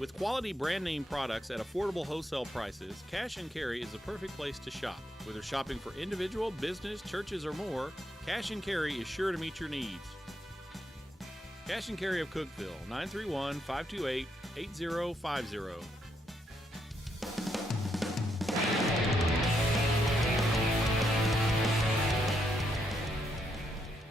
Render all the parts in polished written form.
With quality brand name products at affordable wholesale prices, Cash and Carry is the perfect place to shop. Whether shopping for individual, business, churches, or more, Cash and Carry is sure to meet your needs. Cash and Carry of Cookeville, 931-528-8050.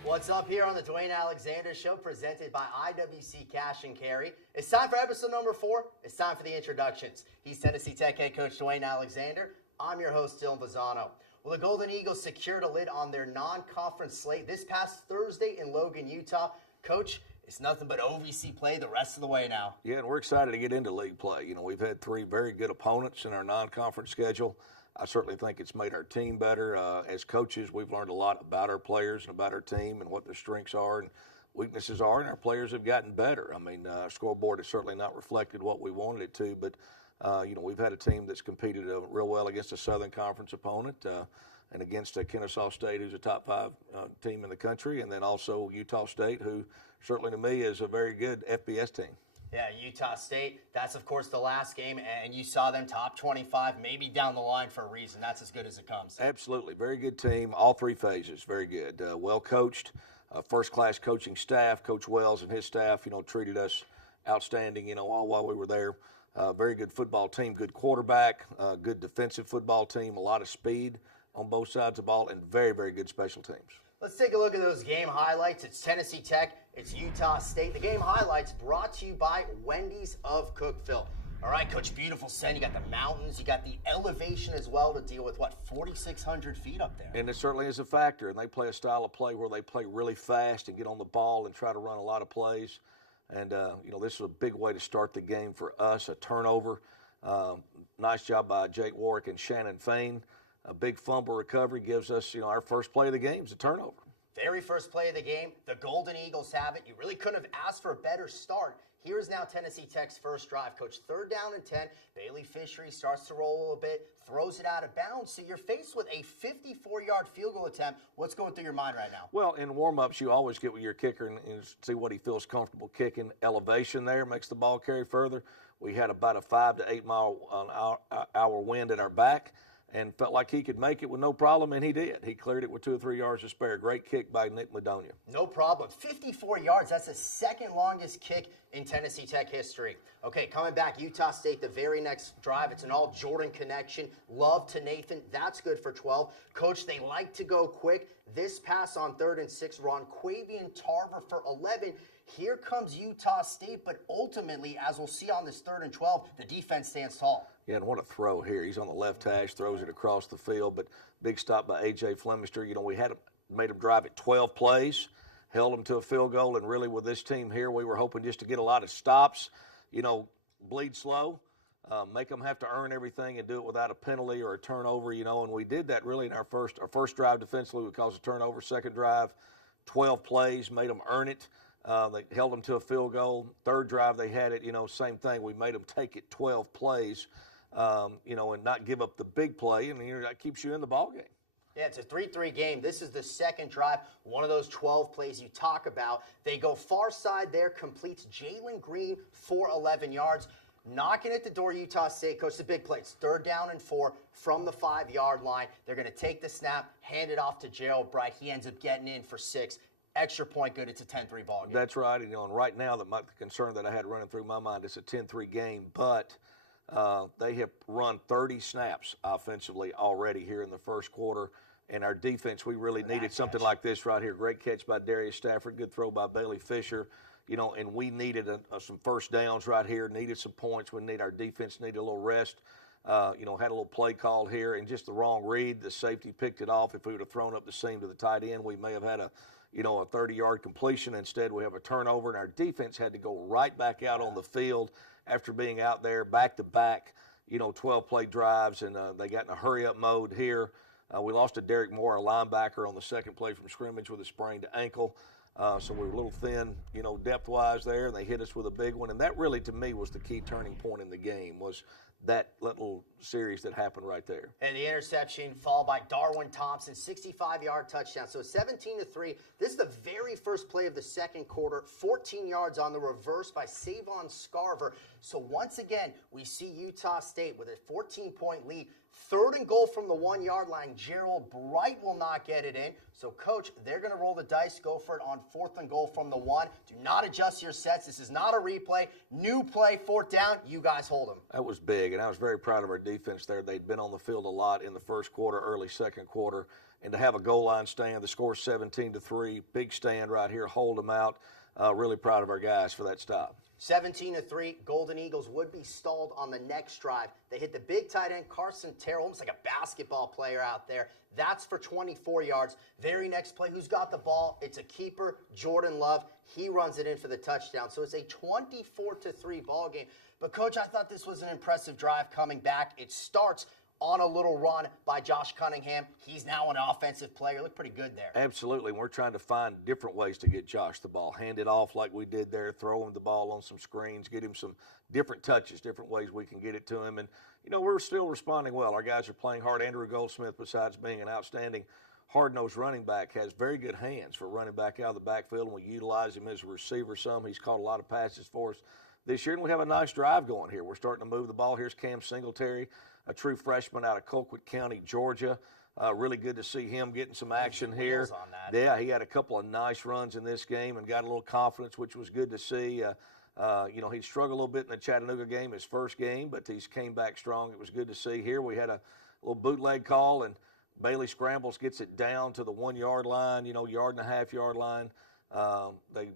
What's up here on the Dewayne Alexander Show, presented by IWC Cash and Carry. It's time for episode number 4. It's time for the introductions. He's Tennessee Tech head coach Dewayne Alexander. I'm your host, Dylan Vazano. Well, the Golden Eagles secured a lid on their non-conference slate this past Thursday in Logan, Utah. Coach, it's nothing but OVC play the rest of the way now. Yeah, and we're excited to get into league play. You know, we've had 3 very good opponents in our non-conference schedule. I certainly think it's made our team better. As coaches, we've learned a lot about our players and about our team and what their strengths are and weaknesses are, and our players have gotten better. I mean, our scoreboard has certainly not reflected what we wanted it to, but, you know, we've had a team that's competed real well against a Southern Conference opponent and against Kennesaw State, who's a top 5 team in the country, and then also Utah State, who certainly to me is a very good FBS team. Yeah, Utah State, that's, of course, the last game, and you saw them top 25, maybe down the line for a reason. That's as good as it comes. Absolutely. Very good team, all 3 phases, very good. Well coached, first-class coaching staff. Coach Wells and his staff, you know, treated us outstanding, you know, all while we were there. Very good football team, good quarterback, good defensive football team, a lot of speed on both sides of the ball, and very, very good special teams. Let's take a look at those game highlights. It's Tennessee Tech, it's Utah State. The game highlights brought to you by Wendy's of Cookeville. All right, Coach, beautiful send. You got the mountains, you got the elevation as well to deal with, 4,600 feet up there? And it certainly is a factor, and they play a style of play where they play really fast and get on the ball and try to run a lot of plays. And, you know, this is a big way to start the game for us, a turnover. Nice job by Jake Warwick and Shannon Fain. A big fumble recovery gives us, you know, our first play of the game is a turnover. Very first play of the game, the Golden Eagles have it. You really couldn't have asked for a better start. Here's now Tennessee Tech's first drive. Coach, 3rd down and 10. Bailey Fishery starts to roll a little bit, throws it out of bounds. So you're faced with a 54-yard field goal attempt. What's going through your mind right now? Well, in warm-ups, you always get with your kicker and see what he feels comfortable kicking. Elevation there makes the ball carry further. We had about a 5 to 8 mile an hour wind at our back, and felt like he could make it with no problem, and he did. He cleared it with 2 or 3 yards to spare. Great kick by Nick Madonia. No problem. 54 yards. That's the second longest kick in Tennessee Tech history. Okay, coming back, Utah State, the very next drive. It's an all Jordan connection. Love to Nathan. That's good for 12. Coach, they like to go quick. This pass on 3rd and 6, Ron Quavian Tarver for 11. Here comes Utah State, but ultimately, as we'll see on this 3rd and 12, the defense stands tall. Yeah, and what a throw here. He's on the left hash, throws it across the field, but big stop by A.J. Flemister. You know, we had made him drive it 12 plays, held him to a field goal, and really with this team here, we were hoping just to get a lot of stops, you know, bleed slow, make them have to earn everything and do it without a penalty or a turnover, you know, and we did that really in our first drive defensively. We caused a turnover. Second drive, 12 plays, made them earn it. They held them to a field goal. 3rd drive, they had it, you know, same thing. We made them take it 12 plays, you know, and not give up the big play, and you know, that keeps you in the ball game. Yeah, it's a 3-3 game. This is the second drive, one of those 12 plays you talk about. They go far side there, completes Jalen Green for 11 yards. Knocking at the door, Utah State. Coach, the big play. It's 3rd down and 4 from the 5-yard line. They're going to take the snap, hand it off to Gerald Bright. He ends up getting in for 6. Extra point good. It's a 10-3 ball game. That's right. You know, and right now, the concern that I had running through my mind is a 10-3 game, but they have run 30 snaps offensively already here in the first quarter. And our defense, we really needed something like this right here. Great catch by Darius Stafford. Good throw by Bailey Fisher. You know, and we needed some first downs right here, needed some points. Our defense needed a little rest. You know, had a little play called here and just the wrong read. The safety picked it off. If we would have thrown up the seam to the tight end, we may have had a 30-yard completion. Instead, we have a turnover, and our defense had to go right back out on the field after being out there back-to-back, 12-play drives, and they got in a hurry-up mode here. We lost to Derek Moore, a linebacker, on the second play from scrimmage with a sprained ankle. So we were a little thin, depth-wise there, and they hit us with a big one. And that really, to me, was the key turning point in the game, was that little series that happened right there. And the interception followed by Darwin Thompson, 65-yard touchdown. So 17-3. This is the very first play of the second quarter. 14 yards on the reverse by Savon Scarver. So once again, we see Utah State with a 14-point lead. 3rd and goal from the 1-yard line. Gerald Bright will not get it in. So, Coach, they're going to roll the dice, go for it on 4th and goal from the 1. Do not adjust your sets. This is not a replay. New play, 4th down. You guys hold them. That was big, and I was very proud of our defense there. They'd been on the field a lot in the first quarter, early second quarter, and to have a goal line stand, the score 17-3, big stand right here, hold them out. Really proud of our guys for that stop. 17-3, Golden Eagles would be stalled on the next drive. They hit the big tight end, Carson Terrell, almost like a basketball player out there. That's for 24 yards. Very next play, who's got the ball? It's a keeper, Jordan Love. He runs it in for the touchdown. So it's a 24-3 ball game. But, Coach, I thought this was an impressive drive coming back. It starts on a little run by Josh Cunningham. He's now an offensive player. Looked pretty good there. Absolutely. We're trying to find different ways to get Josh the ball. Hand it off like we did there, throw him the ball on some screens, get him some different touches, different ways we can get it to him. And, we're still responding well. Our guys are playing hard. Andrew Goldsmith, besides being an outstanding hard-nosed running back, has very good hands for running back out of the backfield, and we utilize him as a receiver some. He's caught a lot of passes for us this year, and we have a nice drive going here. We're starting to move the ball. Here's Cam Singletary, a true freshman out of Colquitt County, Georgia. Really good to see him getting some action here. Yeah, he had a couple of nice runs in this game and got a little confidence, which was good to see. He struggled a little bit in the Chattanooga game, his first game, but he's came back strong. It was good to see. Here we had a little bootleg call, and Bailey scrambles, gets it down to the 1-yard line, yard and a half yard line. They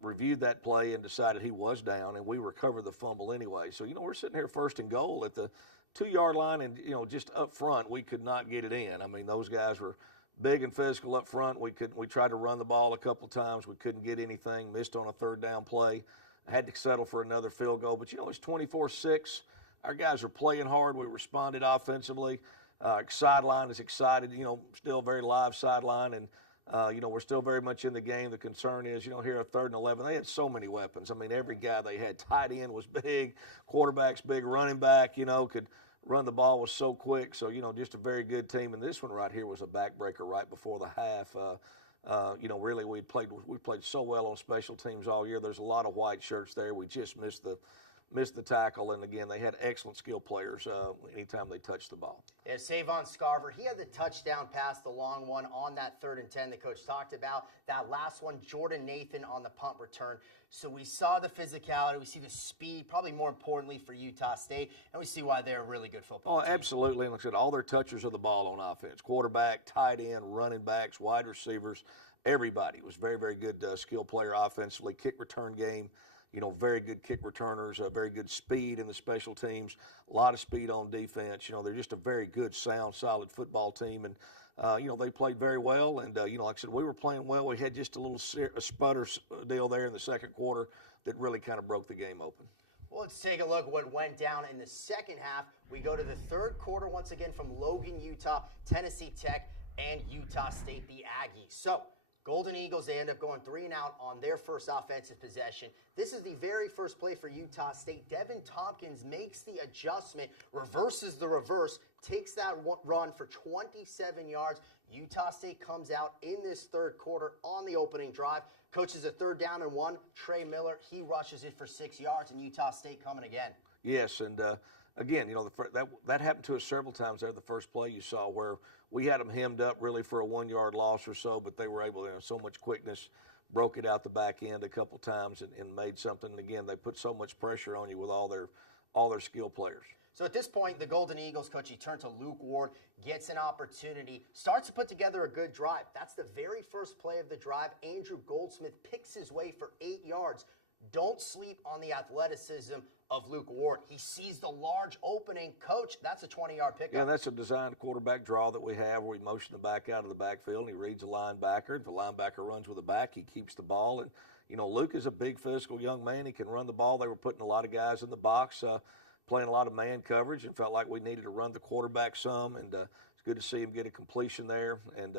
reviewed that play and decided he was down, and we recovered the fumble anyway. So, we're sitting here 1st and goal at the 2-yard line, and, just up front, we could not get it in. I mean, those guys were big and physical up front. We tried to run the ball a couple times. We couldn't get anything, missed on a 3rd down play. Had to settle for another field goal. But, it's 24-6. Our guys are playing hard. We responded offensively. Sideline is excited, still very live sideline. And, we're still very much in the game. The concern is, here at 3rd and 11, they had so many weapons. I mean, every guy they had, tight end was big, quarterback's big, running back, could run the ball, was so quick. So, just a very good team. And this one right here was a backbreaker right before the half. Really we played so well on special teams all year. There's a lot of white shirts there. We just missed the tackle, and again, they had excellent skill players anytime they touched the ball. Yeah, Savon Scarver, he had the touchdown pass, the long one on that 3rd and 10 the coach talked about. That last one, Jordan Nathan on the punt return. So we saw the physicality, we see the speed, probably more importantly for Utah State, and we see why they're a really good football team. Absolutely, and like I said, all their touchers of the ball on offense, quarterback, tight end, running backs, wide receivers, everybody was very, very good skill player offensively. Kick return game, very good kick returners, very good speed in the special teams, a lot of speed on defense. They're just a very good, sound, solid football team, and they played very well. And like I said, we were playing well. We had just a little sputter deal there in the second quarter that really kind of broke the game open. Well, let's take a look at what went down in the second half. We go to the 3rd quarter once again from Logan, Utah, Tennessee Tech, and Utah State, the Aggies. So, Golden Eagles, they end up going 3 and out on their first offensive possession. This is the very first play for Utah State. Devin Tompkins makes the adjustment, reverses the reverse, takes that run for 27 yards. Utah State comes out in this 3rd quarter on the opening drive. Coaches a 3rd down and 1. Trey Miller, he rushes it for 6 yards, and Utah State coming again. Yes, and again, that happened to us several times there. The first play you saw where we had them hemmed up really for a 1-yard loss or so, but they were able to, so much quickness, broke it out the back end a couple times and made something. And again, they put so much pressure on you with all their skill players. So at this point, the Golden Eagles coach, he turns to Luke Ward, gets an opportunity, starts to put together a good drive. That's the very first play of the drive. Andrew Goldsmith picks his way for 8 yards. Don't sleep on the athleticism of Luke Ward. He sees the large opening. Coach, that's a 20-yard pickup. Yeah, that's a designed quarterback draw that we have where we motion the back out of the backfield, and he reads the linebacker. If the linebacker runs with the back, he keeps the ball. And, Luke is a big physical young man. He can run the ball. They were putting a lot of guys in the box, playing a lot of man coverage, and felt like we needed to run the quarterback some. And it's good to see him get a completion there. And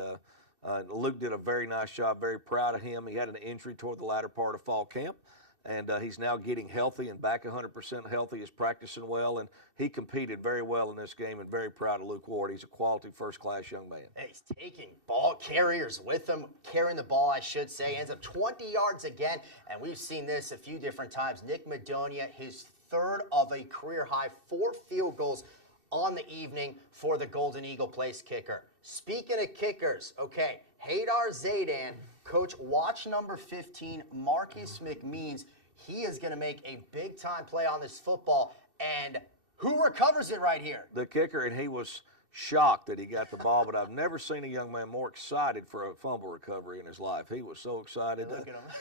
Luke did a very nice job, very proud of him. He had an injury toward the latter part of fall camp, and he's now getting healthy and back 100% healthy. He's practicing well, and he competed very well in this game, and very proud of Luke Ward. He's a quality first-class young man. Hey, he's taking ball carriers with him, carrying the ball, I should say. Ends up 20 yards again, and we've seen this a few different times. Nick Madonia, his third of a career-high 4 field goals on the evening for the Golden Eagle place kicker. Speaking of kickers, okay, Haydar Zaydan, coach, watch number 15, Marcus McMeans. He is going to make a big-time play on this football, and who recovers it right here? The kicker, and he was shocked that he got the ball, but I've never seen a young man more excited for a fumble recovery in his life. He was so excited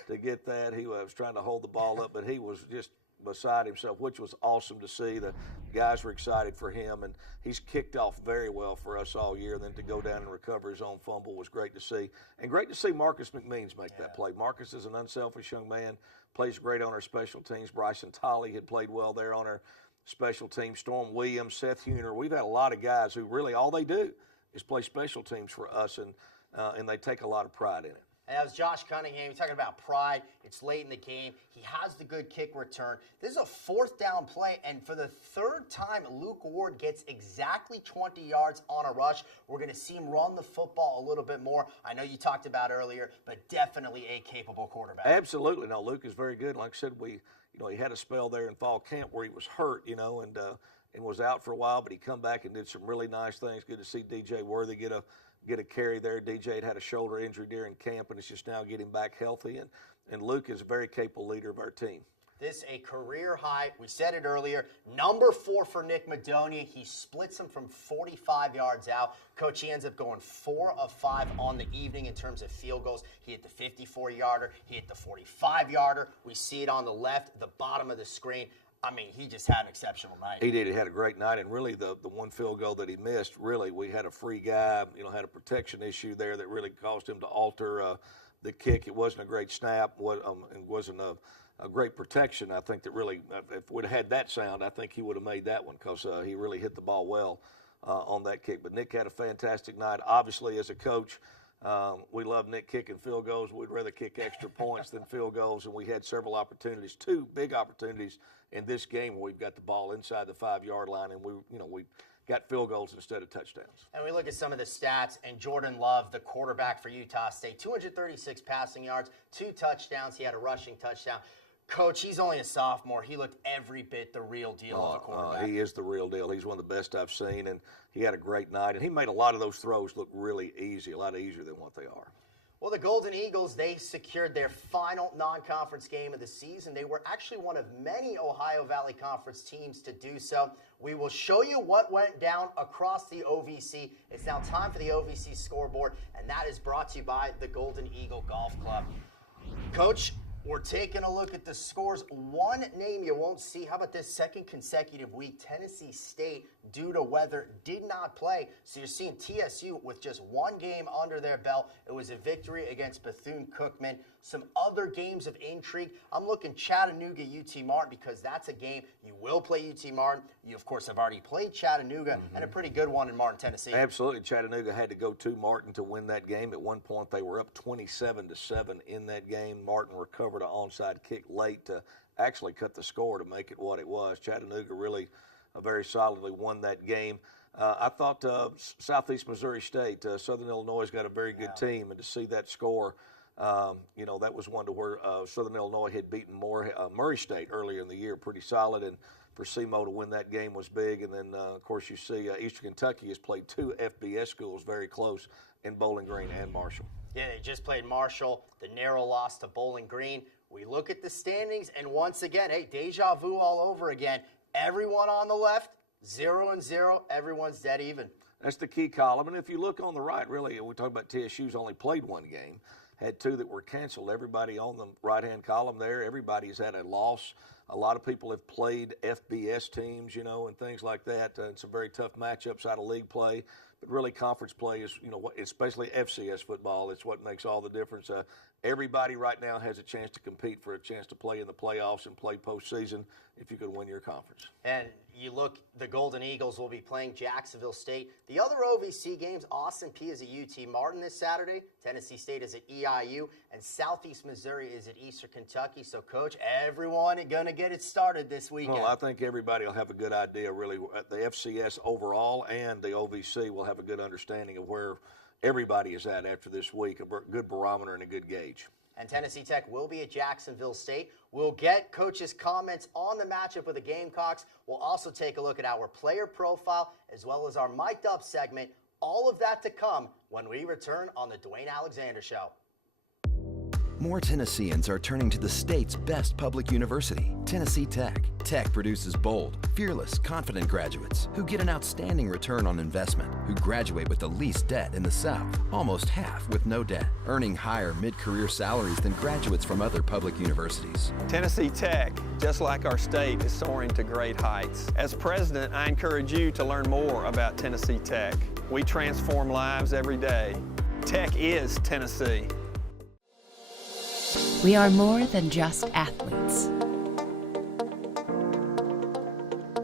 to get that. He was trying to hold the ball up, but he was just beside himself, which was awesome to see. The guys were excited for him, and he's kicked off very well for us all year. Then to go down and recover his own fumble was great to see, and great to see Marcus McMeans make that play. Marcus is an unselfish young man, plays great on our special teams. Bryson Tolley had played well there on our special teams. Storm Williams, Seth Huner. We've had a lot of guys who really all they do is play special teams for us, and they take a lot of pride in it. And that was Josh Cunningham. He's talking about pride. It's late in the game. He has the good kick return. This is a 4th down play, and for the 3rd time, Luke Ward gets exactly 20 yards on a rush. We're going to see him run the football a little bit more. I know you talked about earlier, but definitely a capable quarterback. Absolutely. No, Luke is very good. Like I said, he had a spell there in fall camp where he was hurt, and was out for a while, but he come back and did some really nice things. Good to see DJ Worthy get a carry there. DJ had a shoulder injury during camp, and it's just now getting back healthy. And Luke is a very capable leader of our team. This a career high. We said it earlier. Number 4 for Nick Madonia. He splits him from 45 yards out. Coach, he ends up going 4 of 5 on the evening in terms of field goals. He hit the 54-yarder. He hit the 45-yarder. We see it on the left, the bottom of the screen. I mean, he just had an exceptional night. He did. He had a great night, and really the one field goal that he missed, really, we had a free guy, had a protection issue there that really caused him to alter the kick. It wasn't a great snap. It wasn't a great protection. I think that really, if we'd have had that sound, I think he would have made that one because he really hit the ball well on that kick. But Nick had a fantastic night. Obviously, as a coach, we love Nick kicking field goals. We'd rather kick extra points than field goals, and we had several opportunities, 2 big opportunities in this game where we've got the ball inside the 5-yard line, and we got field goals instead of touchdowns. And we look at some of the stats, and Jordan Love, the quarterback for Utah State, 236 passing yards, 2 touchdowns. He had a rushing touchdown. Coach, he's only a sophomore. He looked every bit the real deal of a quarterback. He is the real deal. He's one of the best I've seen, and he had a great night. And he made a lot of those throws look really easy, a lot easier than what they are. Well, the Golden Eagles, they secured their final non-conference game of the season. They were actually one of many Ohio Valley Conference teams to do so. We will show you what went down across the OVC. It's now time for the OVC scoreboard, and that is brought to you by the Golden Eagle Golf Club. Coach, we're taking a look at the scores. One name you won't see. How about this? 2nd consecutive week, Tennessee State, due to weather, did not play. So you're seeing TSU with just 1 game under their belt. It was a victory against Bethune-Cookman. Some other games of intrigue. I'm looking Chattanooga, UT Martin, because that's a game you will play UT Martin. You, of course, have already played Chattanooga, and a pretty good one in Martin, Tennessee. Absolutely. Chattanooga had to go to Martin to win that game. At one point, they were up 27-7 in that game. Martin recovered an onside kick late to actually cut the score to make it what it was. Chattanooga really very solidly won that game. I thought Southeast Missouri State, Southern Illinois has got a very good team, and to see that score, that was one to where Southern Illinois had beaten Murray State earlier in the year, pretty solid, and for SEMO to win that game was big. And then, of course, you see Eastern Kentucky has played 2 FBS schools very close in Bowling Green and Marshall. Yeah, they just played Marshall, the narrow loss to Bowling Green. We look at the standings, and once again, hey, deja vu all over again. Everyone on the left, 0-0. Everyone's dead even. That's the key column. And if you look on the right, really, we talk about TSU's only played 1 game, had 2 that were canceled. Everybody on the right-hand column there, everybody's had a loss. A lot of people have played FBS teams, and things like that. It's some very tough matchups out of league play. But really, conference play is, especially FCS football, it's what makes all the difference. everybody right now has a chance to compete for a chance to play in the playoffs and play postseason if you could win your conference. And you look, the Golden Eagles will be playing Jacksonville State. The other OVC games, Austin P is at UT Martin this Saturday, Tennessee State is at EIU, and Southeast Missouri is at Eastern Kentucky. So, Coach, everyone is going to get it started this weekend. Well, I think everybody will have a good idea, really. The FCS overall and the OVC will have a good understanding of where everybody is at after this week, a good barometer and a good gauge. And Tennessee Tech will be at Jacksonville State. We'll get Coach's comments on the matchup with the Gamecocks. We'll also take a look at our player profile as well as our Mic'd Up segment. All of that to come when we return on the Dewayne Alexander Show. More Tennesseans are turning to the state's best public university, Tennessee Tech. Tech produces bold, fearless, confident graduates who get an outstanding return on investment, who graduate with the least debt in the South, almost half with no debt, earning higher mid-career salaries than graduates from other public universities. Tennessee Tech, just like our state, is soaring to great heights. As president, I encourage you to learn more about Tennessee Tech. We transform lives every day. Tech is Tennessee. We are more than just athletes.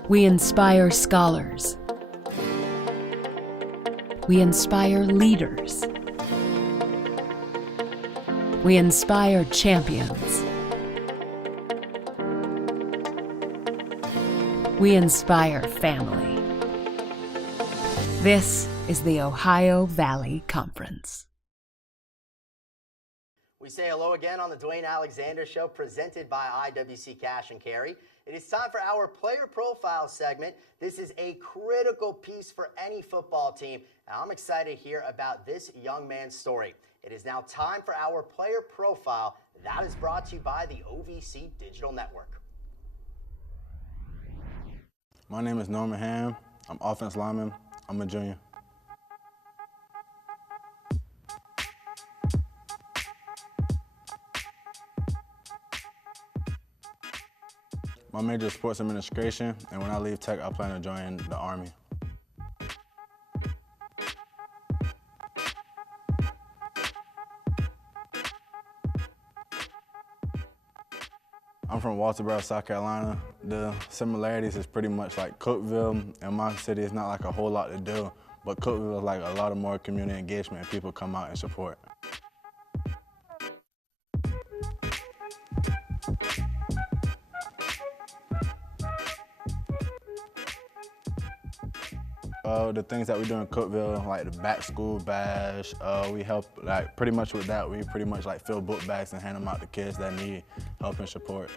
We inspire scholars. We inspire leaders. We inspire champions. We inspire family. This is the Ohio Valley Conference. We say hello again on the Dewayne Alexander Show, presented by IWC Cash and Carry. It is time for our player profile segment. This is a critical piece for any football team, and I'm excited to hear about this young man's story. It is now time for our player profile. That is brought to you by the OVC Digital Network. My name is Norman Ham. I'm offense lineman. I'm a junior. My major is sports administration, and when I leave Tech, I plan to join the Army. I'm from Walterboro, South Carolina. The similarities is pretty much like Cookeville. In my city, it's not like a whole lot to do, but Cookeville is like a lot of more community engagement and people come out and support. The things that we do in Cookeville, like the back school bash, we help like pretty much with that. We pretty much like fill book bags and hand them out to kids that need help and support.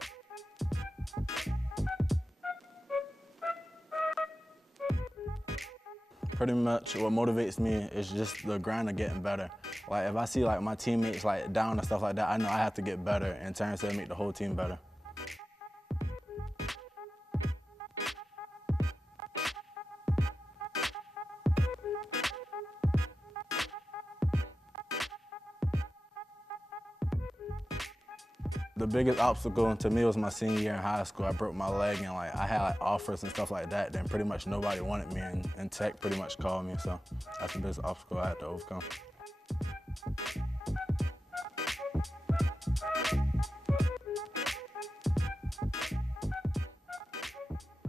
Pretty much what motivates me is just the grind of getting better. Like if I see like my teammates like down and stuff like that, I know I have to get better in terms to make the whole team better. The biggest obstacle to me was my senior year in high school. I broke my leg and like I had like offers and stuff like that. Then pretty much nobody wanted me, and Tech pretty much called me. So that's the biggest obstacle I had to overcome.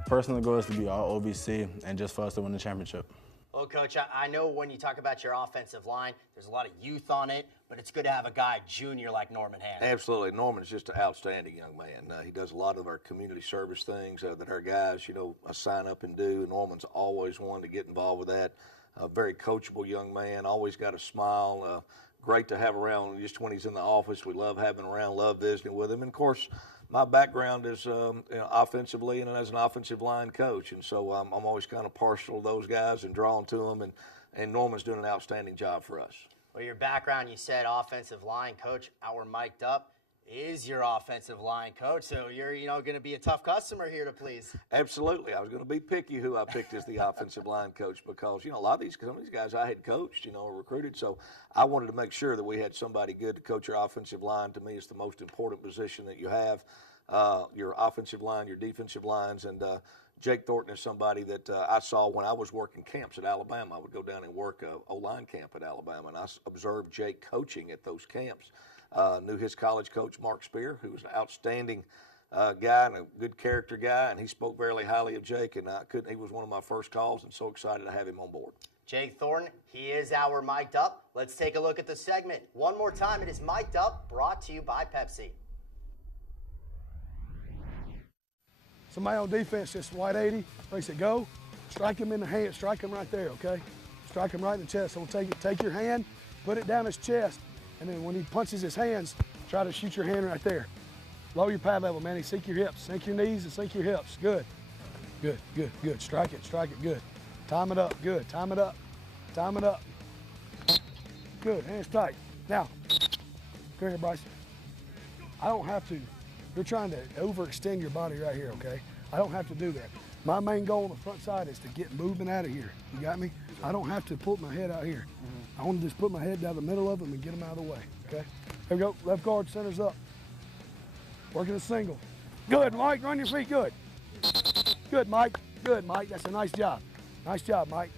Personal goal is to be all OVC and just for us to win the championship. Well, Coach, I know when you talk about your offensive line, there's a lot of youth on it, but it's good to have a guy junior like Norman Ham. Absolutely. Norman's just an outstanding young man. He does a lot of our community service things that our guys, sign up and do. Norman's always wanted to get involved with that. A very coachable young man, always got a smile. Great to have around just when he's in the office. We love having him around, love visiting with him. And, of course, my background is offensively and as an offensive line coach, and so I'm always kind of partial to those guys and drawn to them, and Norman's doing an outstanding job for us. Well, your background, you said offensive line coach. Our Mic'd Up is your offensive line coach, so you're going to be a tough customer here to please. Absolutely. I was going to be picky who I picked as the offensive line coach because, a lot of some of these guys I had coached, or recruited, so I wanted to make sure that we had somebody good to coach your offensive line. To me, it's the most important position that you have, your offensive line, your defensive lines, and Jake Thornton is somebody that I saw when I was working camps at Alabama. I would go down and work a O-line camp at Alabama, and I observed Jake coaching at those camps. Knew his college coach, Mark Spear, who was an outstanding guy and a good character guy, and he spoke very highly of Jake, and he was one of my first calls, and so excited to have him on board. Jake Thornton, he is our Mic'd Up. Let's take a look at the segment. One more time, it is Mic'd Up, brought to you by Pepsi. Somebody on defense just wide 80, race it, go. Strike him in the hand, strike him right there, okay? Strike him right in the chest. So take your hand, put it down his chest, and then when he punches his hands, try to shoot your hand right there. Lower your pad level, Manny. Sink your hips, sink your knees and sink your hips. Good, good, good, good. Strike it, good. Time it up, good. Time it up, time it up. Good, hands tight. Now, come here, Bryce. I don't have to. You're trying to overextend your body right here, okay? I don't have to do that. My main goal on the front side is to get movement out of here. You got me? I don't have to put my head out here. I want to just put my head down the middle of them and get them out of the way, okay? Here we go. Left guard, center's up. Working a single. Good, Mike. Run your feet. Good. Good, Mike. Good, Mike. That's a nice job. Nice job, Mike.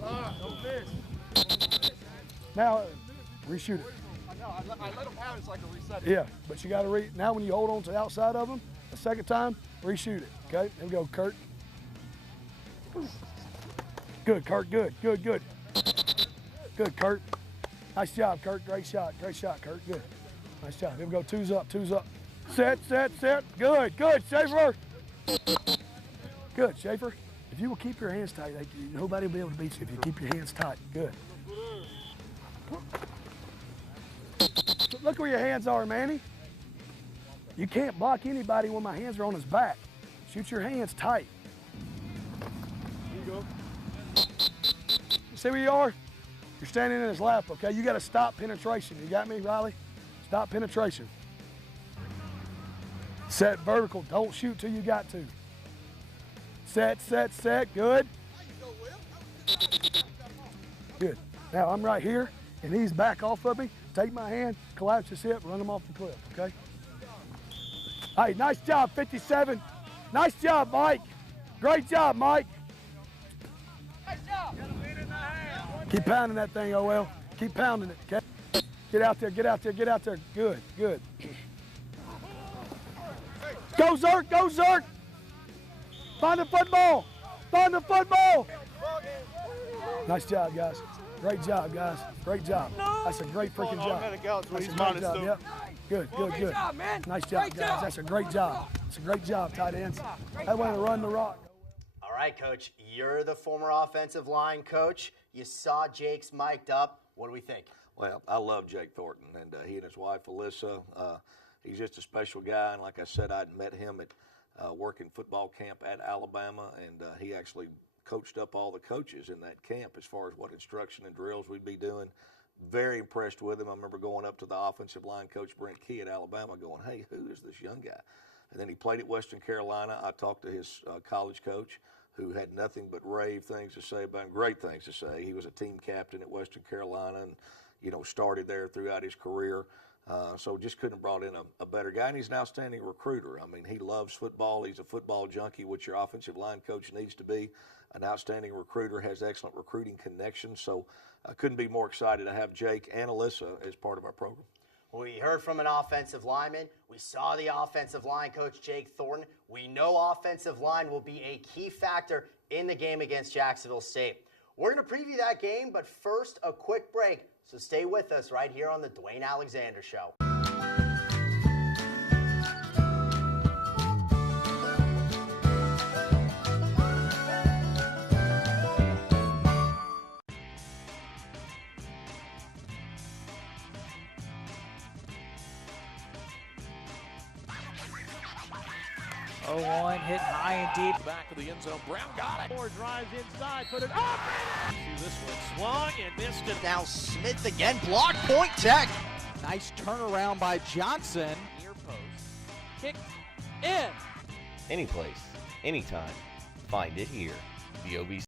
Don't miss. Now, reshoot it. I let them have it so I can reset it. Yeah, but you got to now when you hold on to the outside of them, the second time, reshoot it, okay? Here we go, Kurt. Good, Kurt, good, good, good. Good, Kurt. Nice job, Kurt. Great shot, Kurt. Good. Nice job. Here we go, two's up. Set. Good, Schaefer. Good, Schaefer. If you will keep your hands tight, nobody will be able to beat you if you keep your hands tight. Good. Look where your hands are, Manny. You can't block anybody when my hands are on his back. Shoot your hands tight. Here you go. See where you are? You're standing in his lap, okay? You got to stop penetration. You got me, Riley? Stop penetration. Set vertical. Don't shoot till you got to. Set. Good. Good. Now I'm right here, and he's back off of me. Take my hand, collapse his hip, run him off the cliff, okay? Hey, nice job, 57. Nice job, Mike. Great job, Mike. Nice job. Keep pounding that thing, OL. Keep pounding it, okay? Get out there. Good. Go, Zerk. Find the football. Nice job, guys. Great job, guys. Great job. That's a great freaking job. That's a great job, yep. Good. Nice job, guys. That's a great job. It's a great job, tight ends. That way to run the rock. All right, Coach, you're the former offensive line coach. You saw Jake's mic'd up. What do we think? Well, I love Jake Thornton, and he and his wife, Alyssa. He's just a special guy, and like I said, I'd met him at working football camp at Alabama, and he actually coached up all the coaches in that camp as far as what instruction and drills we'd be doing. Very impressed with him. I remember going up to the offensive line coach, Brent Key at Alabama, going, hey, who is this young guy? And then he played at Western Carolina. I talked to his college coach, who had nothing but rave things to say about him, great things to say. He was a team captain at Western Carolina and, started there throughout his career. So just couldn't have brought in a better guy. And he's an outstanding recruiter. I mean, he loves football. He's a football junkie, which your offensive line coach needs to be. An outstanding recruiter, has excellent recruiting connections. So I couldn't be more excited to have Jake and Alyssa as part of our program. We heard from an offensive lineman. We saw the offensive line coach, Jake Thornton. We know offensive line will be a key factor in the game against Jacksonville State. We're going to preview that game, but first, a quick break. So stay with us right here on the Dewayne Alexander Show. One hit high and deep. Back of the end zone. Brown got it. Moore drives inside. Put it up. This one swung and missed it. Now Smith again. Block point Tech. Nice turnaround by Johnson. Near post. Kick in. Any place, anytime. Find it here. The OVC.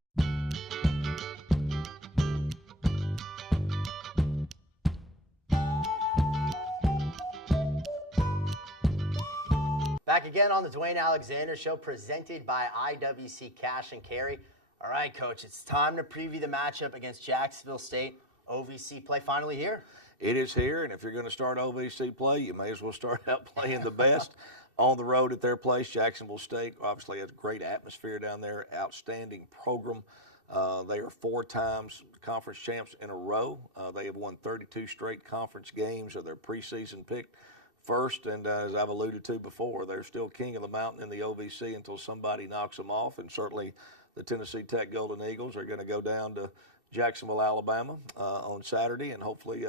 Back again on the Dewayne Alexander Show, presented by IWC Cash and Carry. All right, Coach, it's time to preview the matchup against Jacksonville State OVC play finally here. It is here, and if you're going to start OVC play, you may as well start out playing the best on the road at their place. Jacksonville State obviously has a great atmosphere down there, outstanding program. They are 4 times conference champs in a row. They have won 32 straight conference games of their preseason picked first, and as I've alluded to before, they're still king of the mountain in the OVC until somebody knocks them off, and certainly the Tennessee Tech Golden Eagles are going to go down to Jacksonville, Alabama on Saturday, and hopefully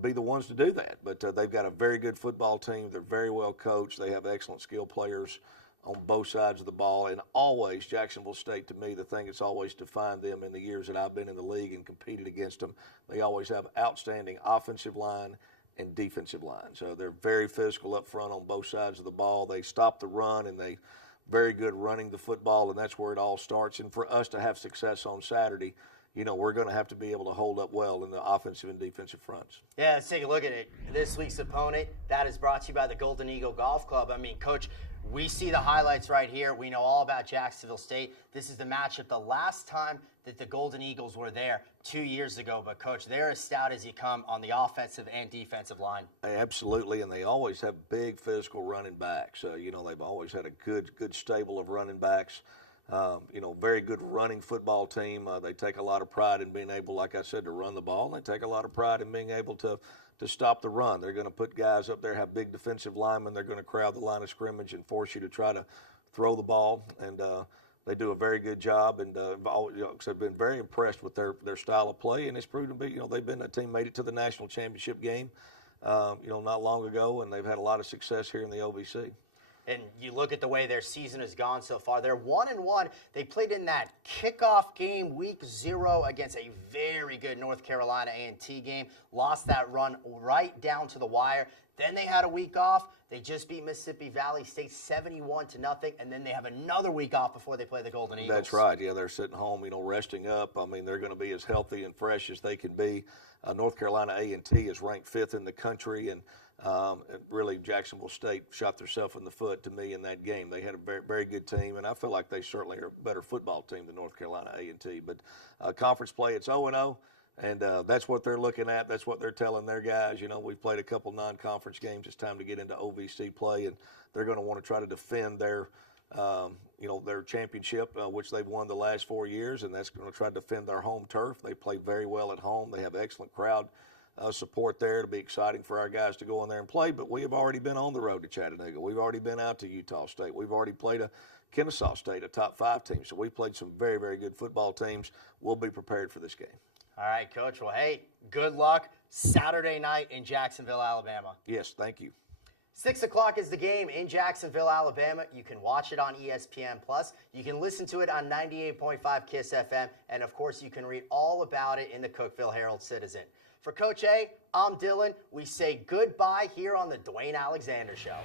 be the ones to do that. But they've got a very good football team. They're very well coached. They have excellent skill players on both sides of the ball. And always, Jacksonville State, to me, the thing that's always defined them in the years that I've been in the league and competed against them, they always have outstanding offensive line and defensive line. So they're very physical up front on both sides of the ball. They stop the run, and they very good running the football, and that's where it all starts. And for us to have success on Saturday, you know, we're going to have to be able to hold up well in the offensive and defensive fronts. Yeah, let's take a look at it. This week's opponent, that is brought to you by the Golden Eagle Golf Club. I mean, Coach, we see the highlights right here. We know all about Jacksonville State. This is the matchup the last time that the Golden Eagles were there 2 years ago. But, Coach, they're as stout as you come on the offensive and defensive line. Absolutely, and they always have big physical running backs. You know, they've always had a good stable of running backs. You know, very good running football team. They take a lot of pride in being able, like I said, to run the ball. And they take a lot of pride in being able to stop the run. They're going to put guys up there, have big defensive linemen. They're going to crowd the line of scrimmage and force you to try to throw the ball. And they do a very good job. And I've been very impressed with their style of play. And it's proved to be, you know, they've been a team, made it to the national championship game, you know, not long ago. And they've had a lot of success here in the OVC. And you look at the way their season has gone so far. They're 1-1. They played in that kickoff game, week 0, against a very good North Carolina A&T game. Lost that run right down to the wire. Then they had a week off. They just beat Mississippi Valley State 71-0, and then they have another week off before they play the Golden Eagles. That's right. Yeah, they're sitting home, you know, resting up. I mean, they're going to be as healthy and fresh as they can be. North Carolina A&T is ranked 5th in the country, and really, Jacksonville State shot themselves in the foot to me in that game. They had a very, very good team, and I feel like they certainly are a better football team than North Carolina A&T. But conference play, it's 0-0, and that's what they're looking at. That's what they're telling their guys. You know, we've played a couple non-conference games. It's time to get into OVC play, and they're going to want to try to defend their, you know, their championship, which they've won the last 4 years, and that's going to try to defend their home turf. They play very well at home. They have excellent crowd support there. It'll be exciting for our guys to go in there and play, but we have already been on the road to Chattanooga. We've already been out to Utah State. We've already played a Kennesaw State, a top 5 team. So we've played some very, very good football teams. We'll be prepared for this game. All right, Coach. Well, hey, good luck Saturday night in Jacksonville, Alabama. Yes, thank you. 6 o'clock is the game in Jacksonville, Alabama. You can watch it on ESPN+. You can listen to it on 98.5 KISS FM. And, of course, you can read all about it in the Cookeville Herald-Citizen. For Coach A, I'm Dylan. We say goodbye here on the Dwayne Alexander Show.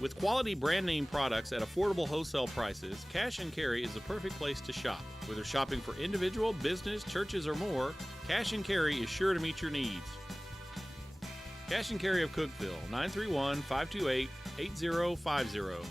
With quality brand name products at affordable wholesale prices, Cash and Carry is the perfect place to shop. Whether shopping for individual, business, churches, or more, Cash and Carry is sure to meet your needs. Cash and Carry of Cookeville, 931-528-8050.